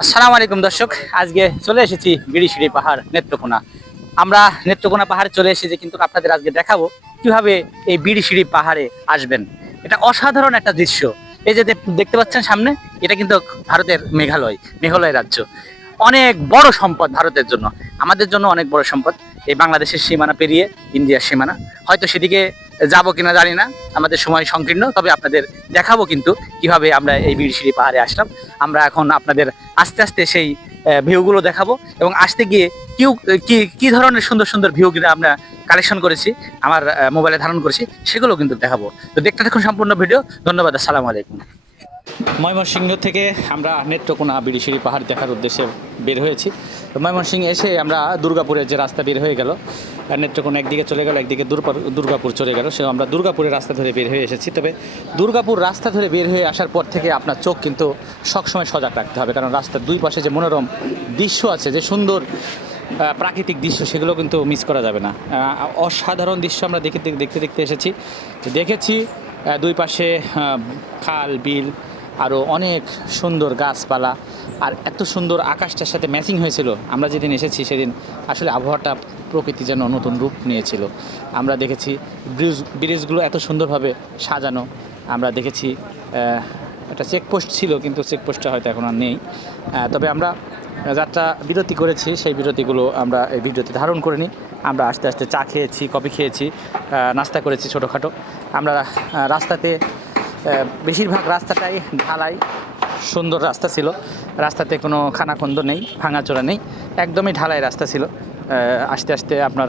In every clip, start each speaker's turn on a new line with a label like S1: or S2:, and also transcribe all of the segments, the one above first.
S1: আসসালামু আলাইকুম দর্শক, আজকে চলে এসেছি বিড়িশিড়ি পাহাড় নেত্রকোনা। আমরা নেত্রকোনা পাহাড়ে চলে এসেছি কিন্তু আপনাদের আজকে দেখাবো কীভাবে এই বিড়িশিড়ি পাহাড়ে আসবেন। এটা অসাধারণ একটা দৃশ্য। এই যে দেখ- দেখতে পাচ্ছেন সামনে, এটা কিন্তু ভারতের মেঘালয় মেঘালয় রাজ্য। অনেক বড় সম্পদ ভারতের জন্য। আমাদের জন্য অনেক বড় সম্পদ। এই বাংলাদেশের সীমানা পেরিয়ে ইন্ডিয়ার সীমানা। হয়তো সেদিকে যাব কিনা জানি না। আমাদের সময় সংকীর্ণ, তবে আপনাদের দেখাবো কিন্তু কীভাবে আমরা এই বিড়িশিড়ি পাহাড়ে আসলাম। আমরা এখন আপনাদের আস্তে আস্তে সেই ভিউগুলো দেখাবো এবং আসতে গিয়ে কিউ, কি কি ধরনের সুন্দর সুন্দর ভিউ কিনা আমরা কালেকশন করেছি, আমার মোবাইলে ধারণ করেছি, সেগুলো কিন্তু দেখাবো। তো দেখতে দেখুন সম্পূর্ণ ভিডিও। ধন্যবাদ, আসসালামু আলাইকুম। ময়মনসিংহ থেকে আমরা নেত্রকোনা বিড়িশিড়ি পাহাড় দেখার উদ্দেশ্যে বের হয়েছি। ময়মনসিংহ এসে আমরা দুর্গাপুরের যে রাস্তা বের হয়ে গেল নেত্রকোনা একদিকে চলে গেল, একদিকে দুর্গাপুর চলে গেল সে আমরা দুর্গাপুরের রাস্তা ধরে বের হয়ে এসেছি। তবে দুর্গাপুর রাস্তা ধরে বের হয়ে আসার পর থেকে আপনার চোখ কিন্তু সবসময় সজাগ রাখতে হবে। কারণ রাস্তার দুই পাশে যে মনোরম দৃশ্য আছে, যে সুন্দর প্রাকৃতিক দৃশ্য, সেগুলো কিন্তু মিস করা যাবে না। অসাধারণ দৃশ্য আমরা দেখে দেখতে দেখতে এসেছি। দেখেছি দুই পাশে খাল, বিল আরও অনেক সুন্দর গাছপালা। আর এত সুন্দর আকাশটার সাথে ম্যাচিং হয়েছিল। আমরা যেদিন এসেছি, সেদিন আসলে আবহাওয়াটা প্রকৃতি যেন নতুন রূপ নিয়েছিল। আমরা দেখেছি ব্রিজ, ব্রিজগুলো এত সুন্দরভাবে সাজানো। আমরা দেখেছি একটা চেকপোস্ট ছিল, কিন্তু চেকপোস্টটা হয়তো এখন আর নেই। তবে আমরা যাত্রা বিরতি করেছি, সেই বিরতিগুলো আমরা এই ভিডিওতে ধারণ করে নিই আমরা আস্তে আস্তে চা খেয়েছি, কফি খেয়েছি নাস্তা করেছি ছোটোখাটো। আমরা রাস্তাতে বেশিরভাগ রাস্তাটাই ঢালাই, সুন্দর রাস্তা ছিল। রাস্তাতে কোনো খানাখন্দ নেই, ভাঙাচোরা নেই। একদমই ঢালাই রাস্তা ছিল। আস্তে আস্তে আপনার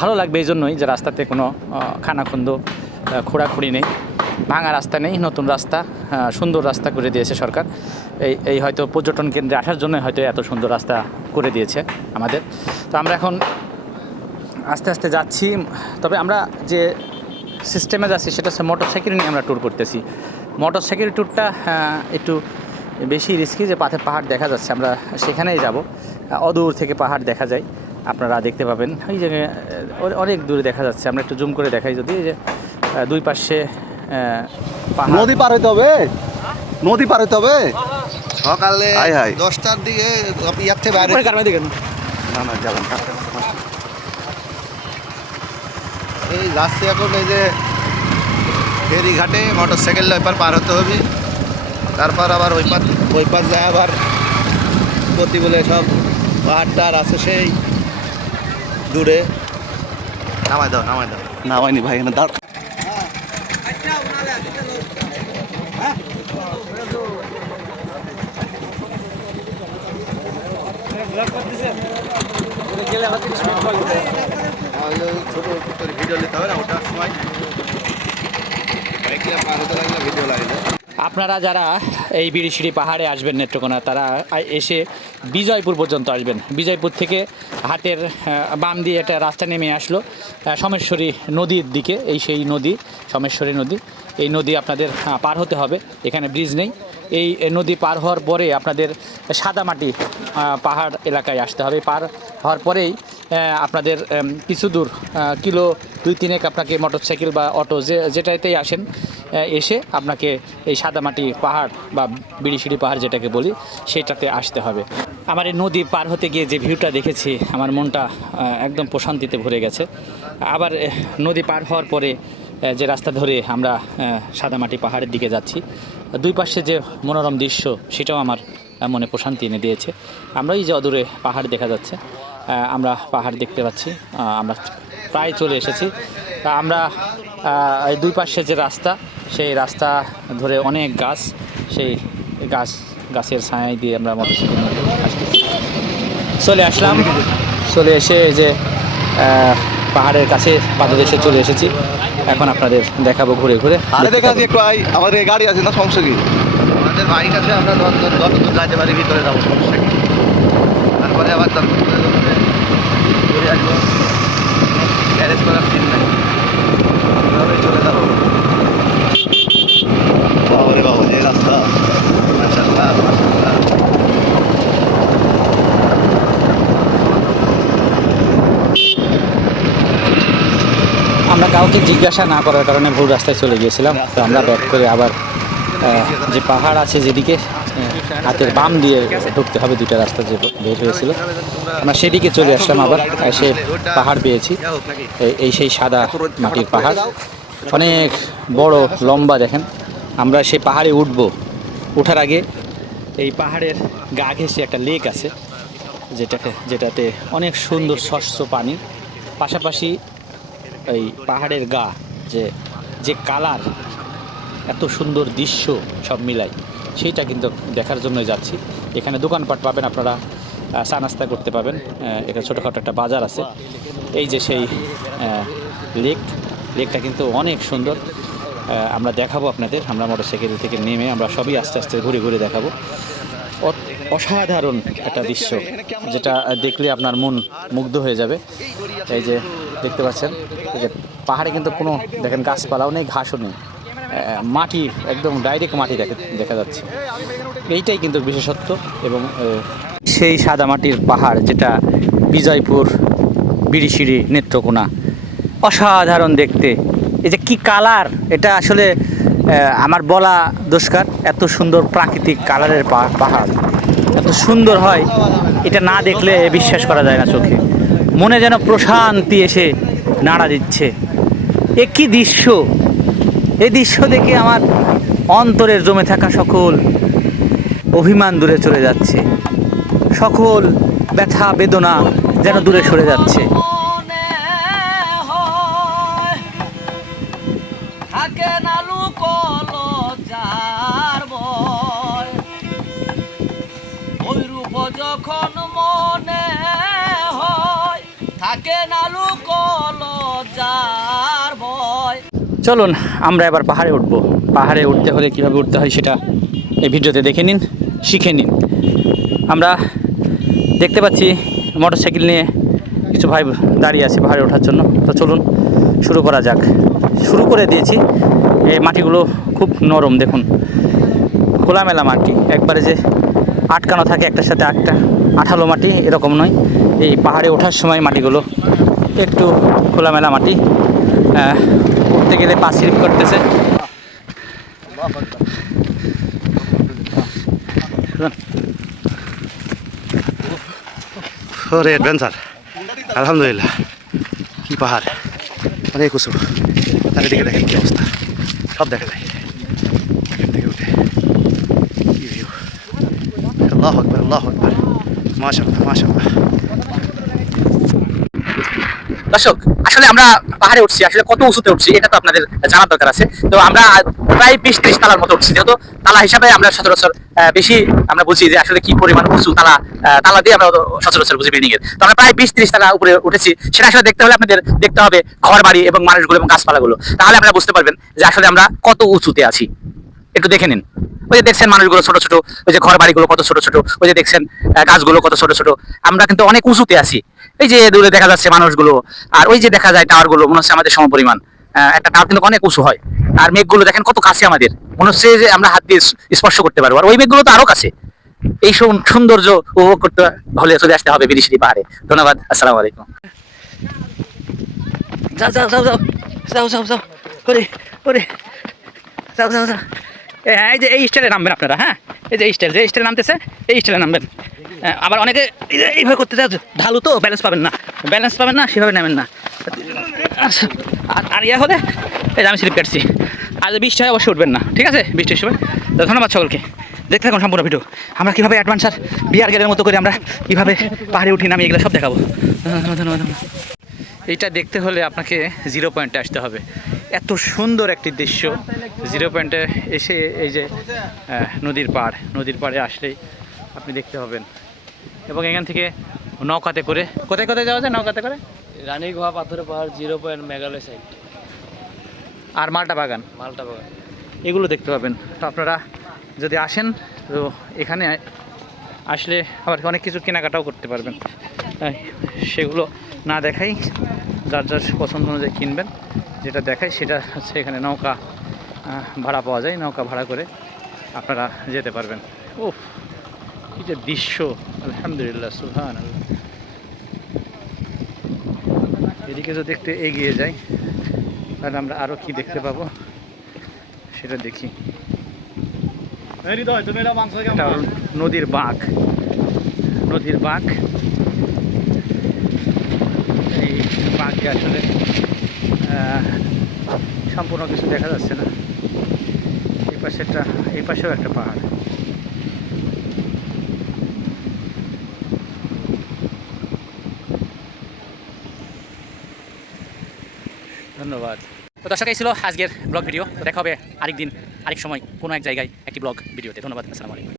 S1: ভালো লাগবে এই জন্যই যে রাস্তাতে কোনো খানাখন্দ খোঁড়াখুড়ি নেই, ভাঙা রাস্তা নেই, নতুন রাস্তা সুন্দর রাস্তা করে দিয়েছে সরকার। এই এই হয়তো পর্যটন কেন্দ্রে আসার জন্য হয়তো এত সুন্দর রাস্তা করে দিয়েছে আমাদের। তো আমরা এখন আস্তে আস্তে যাচ্ছি। তবে আমরা যে সিস্টেমে যাচ্ছি সেটা হচ্ছে মোটর সাইকেল নিয়ে আমরা ট্যুর করতেছি। মোটর সাইকেল ট্যুরটা একটু বেশি রিস্কি যে পাথে পাহাড় দেখা যাচ্ছে, আমরা সেখানেই যাব। অদূর থেকে পাহাড় দেখা যায়। আপনারা দেখতে পাবেন। এই যে অনেক দূরে দেখা যাচ্ছে। আমরা একটু জুম করে দেখাই যদি এই যে দুই পাশে
S2: নদী পার হইতে হবে? নদী পার হইতে হবে?
S3: সকালে। দশটার দিকে ইয়ার থেকে বাইরে
S2: না না যাবেন
S3: এই যাচ্ছি এখন এই যে ফেরিঘাটে মোটর সাইকেল ওই পার পার হতে হবে। তারপর আবার ওই পার ওই পার যায় আবার প্রতি বলে সব পাহাড় টার আছে সেই। দূরে। নামাই দাও নামাই দাও।
S2: না হয়নি ভাই এখানে দাঁড়
S3: ছোটো ভিডিও নিতে হবে না ওটার সময় ভিডিও লাগে না
S1: আপনারা যারা এই বিড়িশিড়ি পাহাড়ে আসবেন নেত্রকোনা, তারা এসে বিজয়পুর পর্যন্ত আসবেন। বিজয়পুর থেকে হাটের বাম দিয়ে একটা রাস্তা নেমে আসলো সমেশ্বরী নদীর দিকে। এই সেই নদী, সমেশ্বরী নদী, এই নদী আপনাদের পার হতে হবে। এখানে ব্রিজ নেই। এই নদী পার হওয়ার পরে আপনাদের সাদামাটি পাহাড় এলাকায় আসতে হবে। পার হওয়ার পরেই আপনাদের কিছু দূর কিলো দুই তিনেক আপনাকে মোটরসাইকেল বা অটো যে যেটাতেই আসেন এসে আপনাকে এই সাদামাটি পাহাড় বা বিড়িশিড়ি পাহাড় যেটাকে বলি, সেটাতে আসতে হবে। আমার এই নদী পার হতে গিয়ে যে ভিউটা দেখেছি, আমার মনটা একদম প্রশান্তিতে ভরে গেছে। আবার নদী পার হওয়ার পরে যে রাস্তা ধরে আমরা সাদামাটি পাহাড়ের দিকে যাচ্ছি, দুই পাশে যে মনোরম দৃশ্য, সেটাও আমার মনে প্রশান্তি এনে দিয়েছে। আমরা এই যে অদূরে পাহাড় দেখা যাচ্ছে আমরা পাহাড় দেখতে পাচ্ছি আমরা প্রায় চলে এসেছি। আমরা এই দুই পাশে যে রাস্তা, সেই রাস্তা ধরে অনেক গাছ, সেই গাছ, গাছের ছায়ায় দিয়ে আমরা মোটরসাইকেল চলে আসলাম, চলে এসে যে পাহাড়ের কাছে পাদদেশে চলে এসেছি। এখন আপনাদের দেখাবো ঘুরে ঘুরে।
S2: আরে দেখা একটু আই আমাদের গাড়ি আছে না সমস্যা কি?
S3: আমাদের বাইক আছে আমরা যত দশ দূর যাইতে পারি ভিতরে যাব সমস্যা কি? তারপরে আবার দরকার ঘুরে আসব। গ্যারেজ করার সিন নাই এভাবে চলে যাব
S2: বাবারে বাবা যে রাস্তা
S3: মাশাআল্লাহ মাশাআল্লাহ
S1: আমরা জিজ্ঞাসা না করার কারণে ভুল রাস্তায় চলে গিয়েছিলাম। তো আমরা ব্যাক করে আবার যে পাহাড় আছে যেদিকে হাতের বাম দিয়ে ঢুকতে হবে, দুইটা রাস্তা যে বের হয়েছিল। আমরা সেদিকে চলে আসলাম আবার এসে পাহাড় পেয়েছি। এই- সেই সাদা মাটির পাহাড়। অনেক বড়, লম্বা দেখেন। আমরা সেই পাহাড়ে উঠব। ওঠার আগে এই পাহাড়ের গা ঘেঁষে একটা লেক আছে, যেটাকে, যেটাতে অনেক সুন্দর স্বচ্ছ পানি। পাশাপাশি এই পাহাড়ের গা, যে যে কালার এত সুন্দর দৃশ্য সব মিলাই সেইটা কিন্তু দেখার জন্য যাচ্ছি। এখানে দোকানপাট পাবেন আপনারা চা নাস্তা করতে পাবেন এখানে ছোটোখাটো একটা বাজার আছে। এই যে সেই লেক লেকটা কিন্তু অনেক সুন্দর। আমরা দেখাবো আপনাদের, আমরা মোটরসাইকেল থেকে নেমে আমরা সবই আস্তে আস্তে ঘুরে ঘুরে দেখাবো। অসাধারণ একটা দৃশ্য, যেটা দেখলে আপনার মন মুগ্ধ হয়ে যাবে। এই যে দেখতে পাচ্ছেন। যে পাহাড়ে কিন্তু কোনো দেখেন গাছপালাও নেই, ঘাসও নেই। মাটি একদম ডাইরেক্ট মাটি দেখা দেখা যাচ্ছে। এইটাই কিন্তু বিশেষত্ব এবং সেই সাদা মাটির পাহাড় যেটা বিজয়পুর, বিড়িশিড়ি, নেত্রকোনা, অসাধারণ দেখতে। এই যে কি কালার? এটা আসলে আমার বলা দোষকার, এত সুন্দর প্রাকৃতিক কালারের পাহাড়। এত সুন্দর হয়, এটা না দেখলে বিশ্বাস করা যায় না চোখে। মনে যেন প্রশান্তি এসে নাড়া দিচ্ছে। এ কী দৃশ্য, এই দৃশ্য দেখে আমার অন্তরের জমে থাকা সকল অভিমান দূরে চলে যাচ্ছে। সকল ব্যথা, বেদনা যেন দূরে সরে যাচ্ছে।
S4: ভয়।
S1: চলুন, আমরা এবার পাহাড়ে উঠব। পাহাড়ে উঠতে হলে কীভাবে উঠতে হয় সেটা এই ভিডিওতে দেখে নিন, শিখে নিন। আমরা দেখতে পাচ্ছি মোটরসাইকেল নিয়ে কিছু ভাই দাঁড়িয়ে আছে পাহাড়ে ওঠার জন্য। তো চলুন, শুরু করা যাক। শুরু করে দিয়েছি, এই মাটিগুলো খুব নরম, দেখুন। খোলামেলা মাটি, একবারে যে আটকানো থাকে একটার সাথে আটটা। আঠালো মাটি এরকম নয়। এই পাহাড়ে ওঠার সময় মাটিগুলো একটু খোলামেলা মাটি উঠতে গেলে পা স্লিপ করতেছে।
S3: আলহামদুলিল্লাহ। কি পাহাড়। অনেক উঁচু। চারিদিকে দেখেন কি অবস্থা। সব দেখা যায়। এখান থেকে আল্লাহ আকবর আল্লাহ আকবর। মাশাল্লাহ মাশাল্লাহ
S1: দর্শক, আসলে আমরা পাহাড়ে উঠছি, আসলে কত উঁচুতে উঠছি, এটা তো আপনাদের জানার দরকার আছে। তো আমরা প্রায় বিশ ত্রিশ তালার মতো উঠছি, যেহেতু তালা হিসাবে আমরা সচরাচর বেশি আমরা বুঝি যে আসলে কি পরিমাণ উঁচু তালা তালা দিয়ে আমরা সচরাচর বুঝি বিল্ডিং এর তো আমরা প্রায় বিশ ত্রিশ তালা উপরে উঠেছি, সেটা আসলে দেখতে হলে আপনাদের দেখতে হবে ঘর বাড়ি এবং মানুষগুলো এবং গাছপালাগুলো। তাহলে আপনারা বুঝতে পারবেন যে আসলে আমরা কত উঁচুতে আছি। একটু দেখে নিন। ওই যে দেখছেন মানুষগুলো ছোট ছোট, ওই যে ঘর বাড়িগুলো কত ছোট ছোট, ওই যে দেখছেন গাছগুলো কত ছোট ছোট। আমরা কিন্তু অনেক উঁচুতে আছি। এই যে দূরে দেখা যাচ্ছে মানুষগুলো আর ওই যে দেখা যায় টাওয়ারগুলো মনে হচ্ছে আমাদের সমপরিমাণ একটা টাওয়ার কিন্তু অনেক উঁচু হয় আর মেঘগুলো দেখেন কত কাছে আমাদের মনে হচ্ছে যে আমরা হাত দিয়ে স্পর্শ করতে পারব আর ওই মেঘগুলো তো আরও কাছে এই সৌন্দর্য উপভোগ করতে হলে চলে আসতে হবে বিরিশিরি পাহাড়ে ধন্যবাদ আসসালামু আলাইকুম যাও যাও যাও যাও যাও যাও যাও যাও যাও যাও হ্যাঁ এই যে এই স্টাইলে নামবেন আপনারা হ্যাঁ? এই যে এই স্টাইল যে স্টাইলে নামতেছে এই স্টাইলে নামবেন। আবার অনেকে এইভাবে করতে যাও ঢালু তো ব্যালেন্স পাবেন না। ব্যালেন্স পাবেন না সেভাবে নামেন না। আচ্ছা, আর ইয়া হলে এই যে আমি স্লিপ কাটছি। আর যে বৃষ্টি হয় অবশ্যই উঠবেন না ঠিক আছে? বৃষ্টির সময় তো ধন্যবাদ সকলকে। দেখতে থাকুন সম্পূর্ণ ভিডিও। আমরা কীভাবে অ্যাডভান্সার বিয়ার গেলের মতো করে আমরা কীভাবে পাহাড়ে উঠি নামি এগুলো সব দেখাবো। ধন্যবাদ ধন্যবাদ এইটা দেখতে হলে আপনাকে জিরো পয়েন্টে আসতে হবে। এত সুন্দর একটি দৃশ্য। জিরো পয়েন্টে এসে এই যে নদীর পাড় নদীর পাড়ে আসলেই আপনি দেখতে পাবেন। এবং এখান থেকে নৌকাতে করে কোথায় কোথায় যাওয়া যায় নৌকাতে করে?
S4: রানী গুহা পাথরের পাহাড় জিরো পয়েন্ট মেঘালয় সাইড
S1: আর মালটা বাগান?
S4: মালটা বাগান।
S1: এগুলো দেখতে পাবেন। তো আপনারা যদি আসেন তো এখানে আসলে আবার অনেক কিছু কেনাকাটাও করতে পারবেন। সেগুলো না দেখাই যার যার পছন্দ অনুযায়ী কিনবেন। যেটা দেখায় সেটা হচ্ছে এখানে নৌকা ভাড়া পাওয়া যায়, নৌকা ভাড়া করে আপনারা যেতে পারবেন। ও কি যে দৃশ্য, আলহামদুলিল্লাহ সুহান এদিকে যদি একটু এগিয়ে যাই তাহলে আমরা আরও কি দেখতে পাবো সেটা দেখি। নদীর বাঁক নদীর বাঁক। এই বাঁকে আসলে সম্পূর্ণ কিছু দেখা যাচ্ছে না। এই পাশে একটা এই পাশেও একটা পাহাড়। ধন্যবাদ। তো দর্শক, এই ছিল আজকের ব্লগ ভিডিও। তো দেখা হবে আরেকদিন, আরেক সময় কোনো এক জায়গায় একটি ব্লগ ভিডিওতে। ধন্যবাদ, আসসালামু আলাইকুম।